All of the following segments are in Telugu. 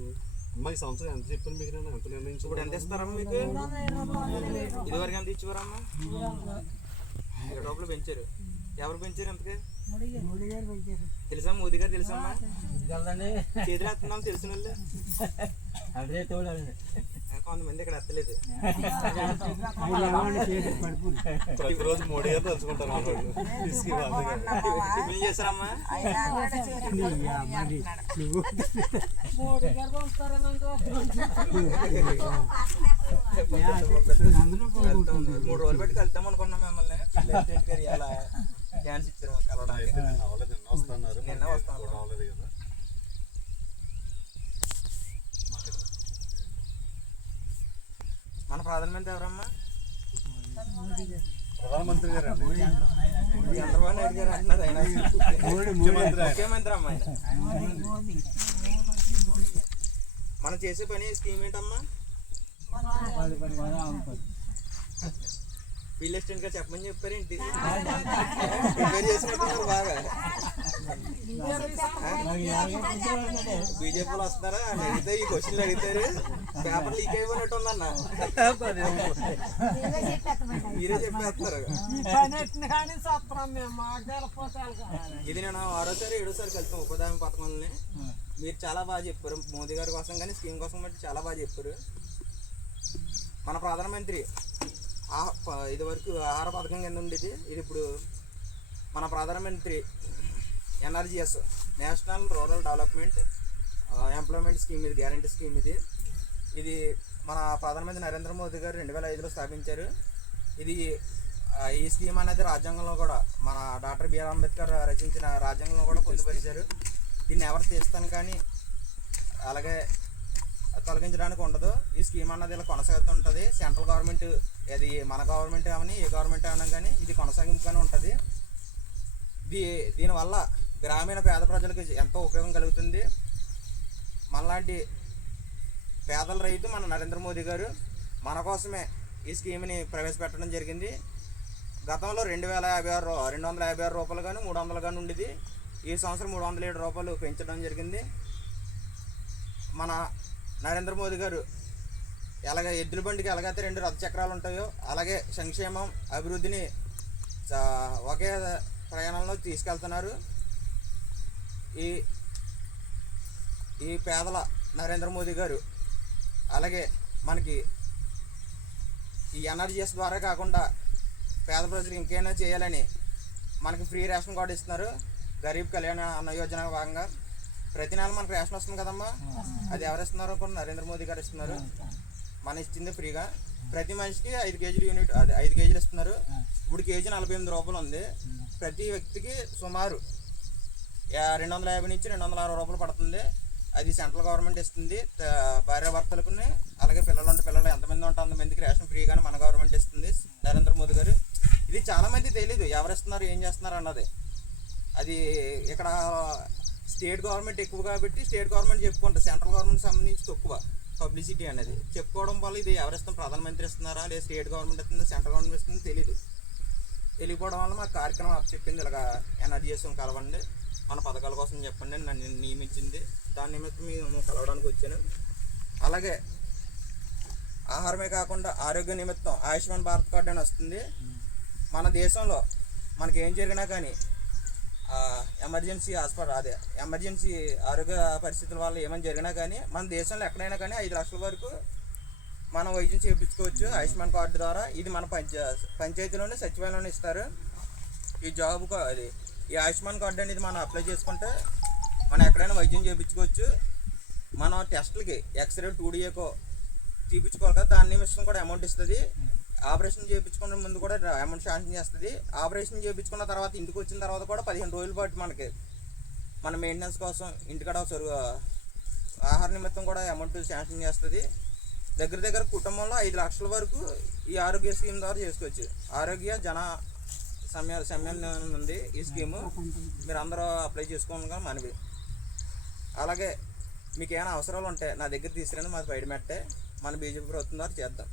మీకు అమ్మాయి సంవత్సరం ఎంత చెప్పాను మీకు నేను? ఎంత నిర్ణయించు ఇప్పుడు ఎంత ఇస్తారమ్మా మీకు? ఇదివరకు ఎంత ఇచ్చేవారమ్మా? ఏడు రూపాయలు పెంచారు. ఎవరు పెంచారు ఎంతకి తెలుసా? మోదీ గారు తెలుసమ్మా చేతులు ఎత్తున్నాం తెలిసిన వాళ్ళు కొంతమంది ఇక్కడ ఎత్తలేదు ప్రతిరోజు మోడీ గారు తలుచుకుంటారు మా వాళ్ళు. ఇసుక బాధ కాదు. టిఫిన్ చేస్తారమ్మా మూడు రోజులు పెట్టి కలుద్దాం అనుకున్నాం మిమ్మల్ని గారు ఇలా ఛాన్స్ ఇచ్చారు కలవడానికి నిన్న వస్తున్నారు నిన్న వస్తాను. కూడా అవ్వలేదు కదా మన ప్రధానమంత్రి ఎవరమ్మా? ప్రధానమంత్రి గారు చంద్రబాబు నాయుడు గారు అంటున్నారు ఆయన. ముఖ్యమంత్రి అమ్మా మనం చేసే పని స్కీమ్ ఏంటమ్మా? అసిస్టెంట్గా చెప్పమని చెప్పారు ఏంటి? ప్రిపేర్ చేసినట్టున్నారు బాగా. బీజేపీలో వస్తున్నారా? అని అడిగితే ఈ క్వశ్చన్లు అడుగుతారు పేపర్ లీక్ అయిపోయినట్టు ఉందన్న మీరే చెప్పేస్తారు. ఇది నేను ఆరోసారి ఏడోసారి కలుస్తాం ఉపదాయం పథకంని మీరు చాలా బాగా చెప్పారు. మోదీ గారి కోసం కానీ స్కీమ్ కోసం బట్టి చాలా బాగా చెప్పారు. మన ప్రధానమంత్రి ఇది వరకు ఆహార పథకం కింద ఉండేది. ఇది ఇప్పుడు మన ప్రధానమంత్రి NRGS national rural development employment scheme ఇది గ్యారంటీ స్కీమ్ ఇది. ఇది మన ప్రధానమంత్రి నరేంద్ర మోదీ గారు రెండు వేల ఐదులో స్థాపించారు. ఇది ఈ స్కీమ్ అనేది రాజ్యాంగంలో కూడా మన డాక్టర్ బిఆర్ అంబేద్కర్ రచించిన రాజ్యాంగంలో కూడా పొందుపరిచారు. దీన్ని ఎవరు తీస్తాను కానీ అలాగే తొలగించడానికి ఉండదు. ఈ స్కీమ్ అన్నది ఇలా కొనసాగుతుంటుంది. సెంట్రల్ గవర్నమెంట్ అది మన గవర్నమెంట్ అవని ఏ గవర్నమెంట్ అవనా కానీ ఇది కొనసాగింపుగానే ఉంటుంది. దీ దీనివల్ల గ్రామీణ పేద ప్రజలకు ఎంతో ఉపయోగం కలుగుతుంది. మనలాంటి పేదల రైతు మన నరేంద్ర మోదీ గారు మన కోసమే ఈ స్కీమ్ని ప్రవేశపెట్టడం జరిగింది. గతంలో రెండు వేల యాభై ఆరు రెండు వందల యాభై ఆరు రూపాయలు కానీ మూడు వందలు కానీ ఉండేది. ఈ సంవత్సరం మూడు వందల ఏడు రూపాయలు పెంచడం జరిగింది. మన నరేంద్ర మోదీ గారు ఎలాగ ఎద్దుల బండికి ఎలాగైతే రెండు రథ చక్రాలు ఉంటాయో అలాగే సంక్షేమం అభివృద్ధిని ఒకే ప్రయాణంలో తీసుకెళ్తున్నారు. ఈ ఈ పేదల నరేంద్ర మోదీ గారు అలాగే మనకి ఈ ఎన్ఆర్జిఎస్ ద్వారా కాకుండా పేద ప్రజలు ఇంకేమైనా చేయాలని మనకి ఫ్రీ రేషన్ కార్డు ఇస్తున్నారు. గరీబ్ కళ్యాణ అన్న యోజన భాగంగా. ప్రతి నెల మనకు రేషన్ వస్తుంది కదమ్మా. అది ఎవరు ఇస్తున్నారు అనుకున్న నరేంద్ర మోదీ గారు ఇస్తున్నారు. మన ఇచ్చింది ఫ్రీగా. ప్రతి మనిషికి ఐదు కేజీలు యూనిట్ అదే ఐదు కేజీలు ఇస్తున్నారు. ఇప్పుడు కేజీ నలభై ఎనిమిది రూపాయలు ఉంది. ప్రతి వ్యక్తికి సుమారు రెండు వందల యాభై నుంచి రెండు వందల అరవై రూపాయలు పడుతుంది. అది సెంట్రల్ గవర్నమెంట్ ఇస్తుంది. భార్య భర్తలకు అలాగే పిల్లలు ఉంటే పిల్లలు ఎంతమంది ఉంటే అంతమందికి రేషన్ ఫ్రీగానే మన గవర్నమెంట్ ఇస్తుంది. నరేంద్ర మోదీ గారు. ఇది చాలామంది తెలియదు ఎవరు ఇస్తున్నారు ఏం చేస్తున్నారు అన్నది. అది ఇక్కడ స్టేట్ గవర్నమెంట్ ఎక్కువ కాబట్టి స్టేట్ గవర్నమెంట్ చెప్పుకుంటుంది. సెంట్రల్ గవర్నమెంట్ సంబంధించి తక్కువ పబ్లిసిటీ అనేది. చెప్పుకోవడం వల్ల ఇది ఎవరిస్తాం ప్రధానమంత్రి ఇస్తున్నారా లేదా స్టేట్ గవర్నమెంట్ ఇస్తుందా సెంట్రల్ గవర్నమెంట్ ఇస్తుంది తెలియదు తెలియకపోవడం వల్ల మా కార్యక్రమం చెప్పింది ఇలాగ ఎనర్జీ కలవండి. మన పథకాల కోసం చెప్పండి అని నన్ను నియమించింది. దాని నిమిత్తం మేము కలవడానికి వచ్చాను. అలాగే ఆహారమే కాకుండా ఆరోగ్య నిమిత్తం ఆయుష్మాన్ భారత్ కార్డు అని వస్తుంది. మన దేశంలో మనకి ఏం జరిగినా కానీ ఎమర్జెన్సీ హాస్పిటల్ అదే ఎమర్జెన్సీ ఆరోగ్య పరిస్థితుల వల్ల ఏమైనా జరిగినా కానీ మన దేశంలో ఎక్కడైనా కానీ ఐదు లక్షల వరకు మనం వైద్యం చేయించుకోవచ్చు ఆయుష్మాన్ కార్డు ద్వారా. ఇది మన పంచ పంచాయతీలోనే సచివాలయంలోనే ఇస్తారు. ఈ జాబ్ అది ఈ ఆయుష్మాన్ కార్డు అనేది మనం అప్లై చేసుకుంటే మనం ఎక్కడైనా వైద్యం చేయించుకోవచ్చు. మనం టెస్ట్లకి ఎక్స్రే టూ డిఏకో తీపించుకోవాలి కదా దాని నిమిషం కూడా అమౌంట్ ఇస్తుంది. ఆపరేషన్ చేయించుకున్న ముందు కూడా అమౌంట్ శాంక్షన్ చేస్తుంది. ఆపరేషన్ చేయించుకున్న తర్వాత ఇంటికి వచ్చిన తర్వాత కూడా పదిహేను రోజుల పాటు మనకి మన మెయింటెనెన్స్ కోసం ఇంటికాడ ఆహార నిమిత్తం కూడా అమౌంట్ శాంక్షన్ చేస్తుంది. దగ్గర దగ్గర కుటుంబంలో ఐదు లక్షల వరకు ఈ ఆరోగ్య స్కీమ్ ద్వారా చేసుకోవచ్చు. ఆరోగ్య జన సమయ సమయం ఉంది. ఈ స్కీము మీరు అందరూ అప్లై చేసుకోవాలి మనవి. అలాగే మీకు ఏమైనా అవసరాలు ఉంటే నా దగ్గర తీసుకురండి మాది బయట పెట్టే మన బీజేపీ ప్రభుత్వం ద్వారా చేద్దాం.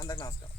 అందరికి నమస్కారం.